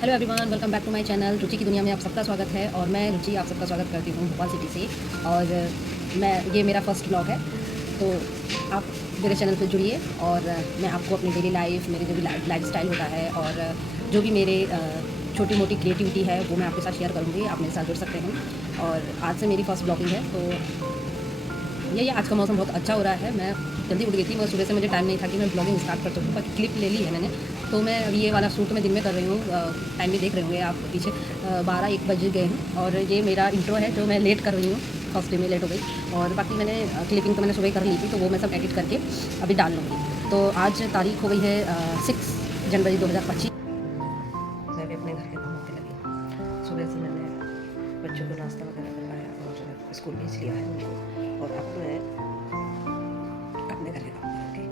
Hello everyone, welcome back to my channel Ruchi की दुनिया में आप सबका स्वागत है। और मैं रुचि आप सबका स्वागत करती हूँ भोपाल सिटी से। और ये मेरा फर्स्ट ब्लॉग है, तो आप मेरे चैनल पर जुड़िए और मैं आपको अपनी डेली लाइफ, मेरे जो भी लाइफ स्टाइल होता है और जो भी मेरे छोटी मोटी क्रिएटिविटी है वो मैं आपके साथ शेयर करूँगी। आप मेरे साथ जुड़ सकते हैं। और आज से मेरी फ़र्स्ट ब्लॉगिंग है, तो ये आज का मौसम बहुत अच्छा हो रहा है। मैं जल्दी उठ गई थी, मगर सुबह से मुझे टाइम नहीं था कि मैं ब्लॉगिंग स्टार्ट कर सकूँ, बाकी क्लिप ले ली है मैंने। तो मैं अभी ये वाला शूट मैं दिन में कर रही हूँ। टाइम भी देख रहे होंगे आप पीछे, 12-1 बज गए हैं। और ये मेरा इंट्रो है जो मैं लेट कर रही हूँ, फर्स्ट डे में लेट हो गई। और बाकी मैंने क्लिपिंग तो मैंने सुबह कर ली थी, तो वो मैं सब एडिट करके अभी डाल लूँगी। तो आज तारीख हो गई है 6 जनवरी 2025। मैं भी अपने घर के कामों पे लगी। सुबह से मैंने बच्चों को नाश्ता वगैरह करवाया और स्कूल भेज लिया है उनको। और अब मैं अपने घर के काम करूँगी।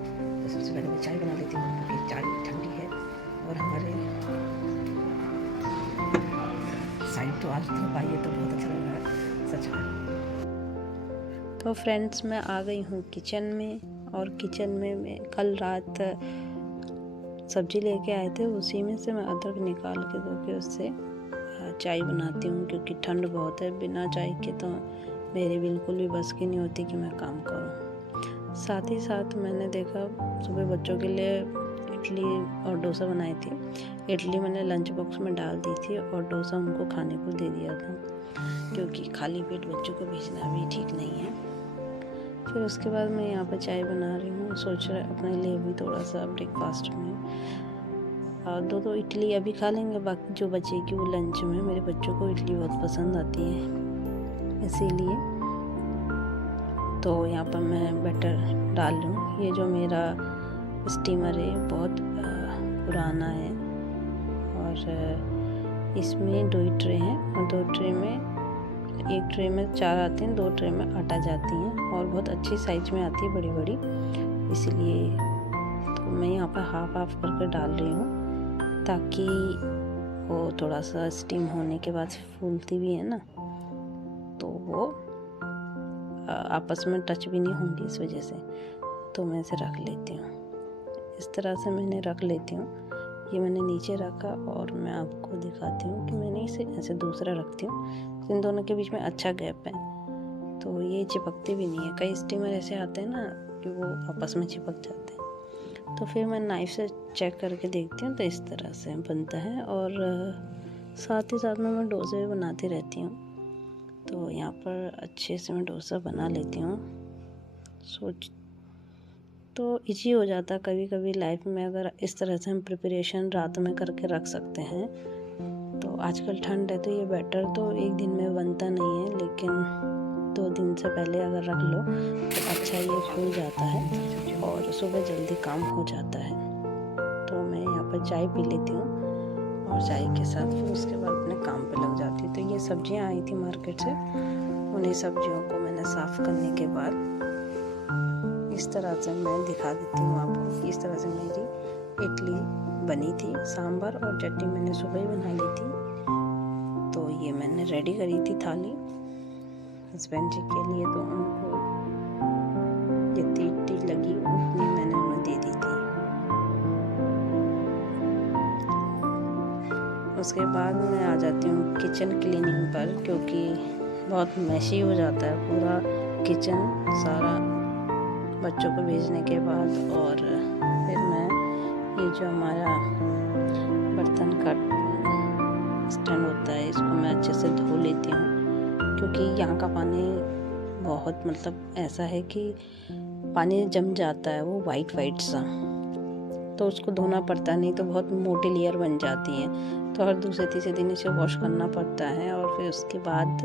तो सबसे पहले मैं चाय बना लेती हूँ, क्योंकि चाय ठंडी है। और हमारे साइड तो आज धूप आई है, तो बहुत अच्छा लग रहा है सच में। तो फ्रेंड्स, मैं आ गई हूँ किचन में। और किचन में मैं कल रात सब्जी लेके आए थे, उसी में से मैं अदरक निकाल के धो के उससे चाय बनाती हूँ, क्योंकि ठंड बहुत है। बिना चाय के तो मेरी बिल्कुल भी बस की नहीं होती कि मैं काम करूँ। साथ ही साथ मैंने देखा सुबह बच्चों के लिए इडली और डोसा बनाई थी। इडली मैंने लंच बॉक्स में डाल दी थी और डोसा उनको खाने को दे दिया था, क्योंकि खाली पेट बच्चों को भेजना भी ठीक नहीं है। फिर उसके बाद मैं यहाँ पर चाय बना रही हूँ। सोच रहा अपने लिए भी थोड़ा सा ब्रेकफास्ट में दो इडली अभी खा लेंगे, बाकी जो बचेगी वो लंच में। मेरे बच्चों को इडली बहुत पसंद आती है, इसीलिए। तो यहाँ पर मैं बैटर डाल लूँ। ये जो मेरा स्टीमर है बहुत पुराना है, और इसमें 2 ट्रे हैं। और 2 ट्रे में, एक ट्रे में 4 आते हैं, 2 ट्रे में 8 आ जाती हैं। और बहुत अच्छी साइज में आती है, बड़ी बड़ी, इसलिए तो मैं यहाँ पर हाफ करके डाल रही हूँ, ताकि वो थोड़ा सा स्टीम होने के बाद फूलती भी है ना, तो वो आपस में टच भी नहीं होंगी, इस वजह से। तो मैं इसे रख लेती हूँ। इस तरह से मैंने रख लेती हूँ। ये मैंने नीचे रखा और मैं आपको दिखाती हूँ कि मैंने इसे ऐसे दूसरा रखती हूँ। इन दोनों के बीच में अच्छा गैप है, तो ये चिपकते भी नहीं है। कई स्टीमर ऐसे आते हैं ना कि वो आपस में चिपक जाते हैं। तो फिर मैं नाइफ से चेक करके देखती हूँ, तो इस तरह से बनता है। और साथ ही साथ में मैं डोसे भी बनाती रहती हूँ, तो यहाँ पर अच्छे से मैं डोसा बना लेती हूँ। तो इजी हो जाता है कभी कभी लाइफ में, अगर इस तरह से हम प्रिपरेशन रात में करके रख सकते हैं। तो आजकल ठंड है, तो ये बैटर तो एक दिन में बनता नहीं है, लेकिन 2 दिन से पहले अगर रख लो तो अच्छा ये फूल जाता है और सुबह जल्दी काम हो जाता है। तो मैं यहाँ पर चाय पी लेती हूँ और चाय के साथ फिर उसके बाद अपने काम पे लग जाती हूँ। तो ये सब्जियाँ आई थी मार्केट से, उन्हीं सब्जियों को मैंने साफ़ करने के बाद इस तरह से मैं दिखा देती हूँ आपको कि इस तरह से मेरी इडली बनी थी। सांभर और चटनी मैंने सुबह ही बना ली थी, तो ये मैंने रेडी करी थी थाली हस्बैंड जी के लिए। तो उनको जितनी इडली लगी उतनी मैंने उन्हें दे दी थी। उसके बाद मैं आ जाती हूँ किचन क्लीनिंग पर, क्योंकि बहुत मैशी हो जाता है पूरा किचन सारा बच्चों को भेजने के बाद। और फिर मैं ये जो हमारा बर्तन का स्टैंड होता है, इसको मैं अच्छे से धो लेती हूँ, क्योंकि यहाँ का पानी बहुत ऐसा है कि पानी जम जाता है, वो वाइट सा, तो उसको धोना पड़ता नहीं, तो बहुत मोटी लेयर बन जाती है। तो हर दूसरे तीसरे दिन इसे वॉश करना पड़ता है। और फिर उसके बाद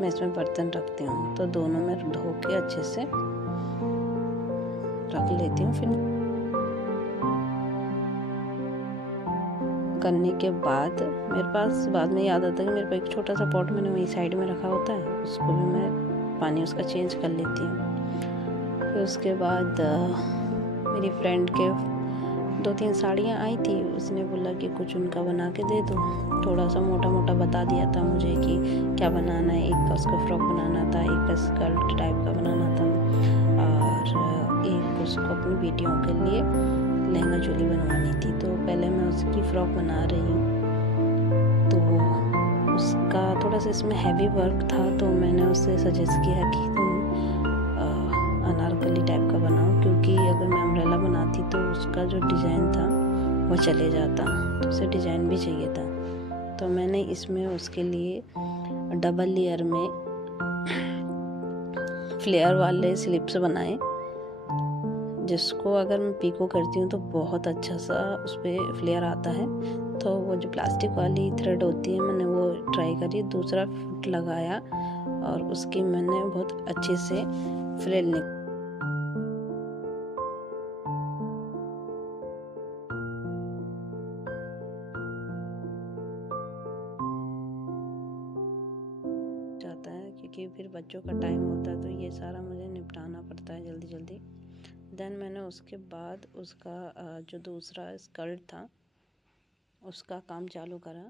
मैं इसमें बर्तन रखती हूँ, तो दोनों में धो के अच्छे से रख लेती हूँ। फिर करने के बाद मेरे पास बाद में याद आता है कि मेरे पास एक छोटा सा पॉट मैंने वहीं साइड में रखा होता है, उसको भी मैं पानी उसका चेंज कर लेती हूँ। फिर उसके बाद मेरी फ्रेंड के 2-3 साड़ियाँ आई थी, उसने बोला कि कुछ उनका बना के दे दो। थोड़ा सा मोटा बता दिया था मुझे कि क्या बनाना है। एक का उसका फ्रॉक बनाना था, एक का स्कर्ट टाइप का बनाना था, और एक उसको अपनी बेटियों के लिए लहंगा चोली बनवानी थी। तो पहले मैं उसकी फ़्रॉक बना रही हूँ। तो उसका थोड़ा सा इसमें हैवी वर्क था, तो मैंने उससे सजेस्ट किया कि तुम अनारकली टाइप का बनाओ, क्योंकि अगर मैं अम्ब्रेला बनाती तो उसका जो डिज़ाइन था वो चले जाता, तो उसे डिज़ाइन भी चाहिए था। तो मैंने इसमें उसके लिए डबल लेयर में फ्लेयर वाले स्लिप्स बनाए, जिसको अगर मैं पीको करती हूँ तो बहुत अच्छा सा उस पर फ्लेयर आता है। तो वो जो प्लास्टिक वाली थ्रेड होती है मैंने वो ट्राई करी, दूसरा फुट लगाया और उसकी मैंने बहुत अच्छे से फ्रिल जाता है, क्योंकि फिर बच्चों का टाइम होता है तो ये सारा मुझे निपटाना पड़ता है जल्दी जल्दी। देन मैंने उसके बाद उसका जो दूसरा स्कर्ट था उसका काम चालू करा,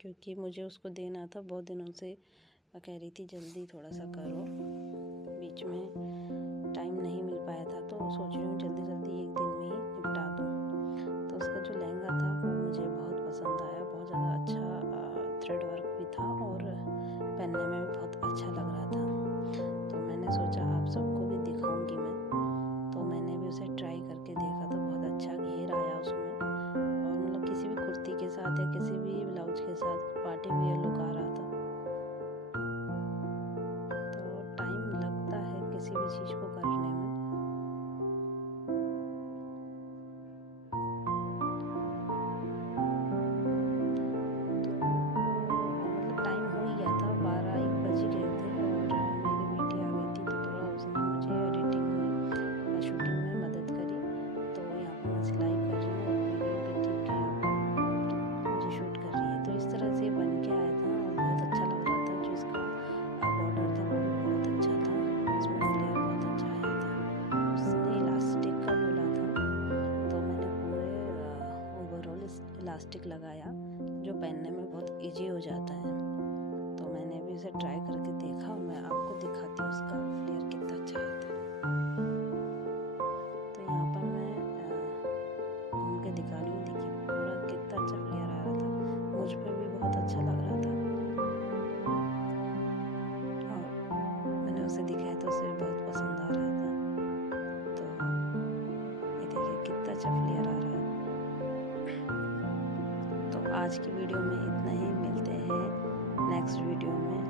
क्योंकि मुझे उसको देना था। बहुत दिनों से कह रही थी जल्दी थोड़ा सा करो, बीच में टाइम नहीं मिल पाया था, तो सोच रही हूँ जल्दी जल्दी एक दिन में ही निपटा दूँ। तो उसका जो लहंगा था वो मुझे बहुत पसंद आया, बहुत ज़्यादा अच्छा थ्रेड वर्क भी था और पहनने में भी बहुत अच्छा लग रहा था। तो मैंने सोचा आप सबको भी दिखाऊंगी मैं, तो मैंने भी उसे ट्राई करके देखा तो बहुत अच्छा घेर आया उसमें, और मतलब किसी भी कुर्ती के साथ या किसी भी ब्लाउज के साथ पार्टी वियर लुक आ रहा था। तो टाइम लगता है किसी भी चीज़ को करने में। मतलब टाइम हो ही गया था, 12-1 बज गए थे और मेरी बेटी आ गई थी, तो थोड़ा उसने मुझे एडिटिंग में शूटिंग में मदद करी। तो यहाँ पर मैं सिलाई कर रही हूँ और मेरी बेटी के यहाँ पर मुझे शूट कर रही है। तो इस तरह से बन के आया था और बहुत अच्छा लग रहा था। जो इसका बॉर्डर था वो भी बहुत अच्छा था, इसमें फ्लेयर बहुत अच्छा आया था। उसने इलास्टिक का बोला था, तो मैंने पूरे ओवरऑल इलास्टिक लगाया, जो पहनने में बहुत इजी हो जाता है। तो मैंने भी उसे ट्राई करके देखा, मैं आपको दिखाती हूँ उसका फ्लेयर कितना अच्छा आया था। तो यहाँ पर मैं घूम के दिखा रही हूँ, देखिए पूरा कितना अच्छा फ्लेयर आ रहा था, मुझ पर भी बहुत अच्छा लग रहा था। और मैंने उसे दिखाया तो उसे बहुत पसंद आ रहा था। तो ये देखिए कितना अच्छा फ्लेयर आ रहा है। तो आज की वीडियो में इतना ही, मिलते हैं नेक्स्ट वीडियो में।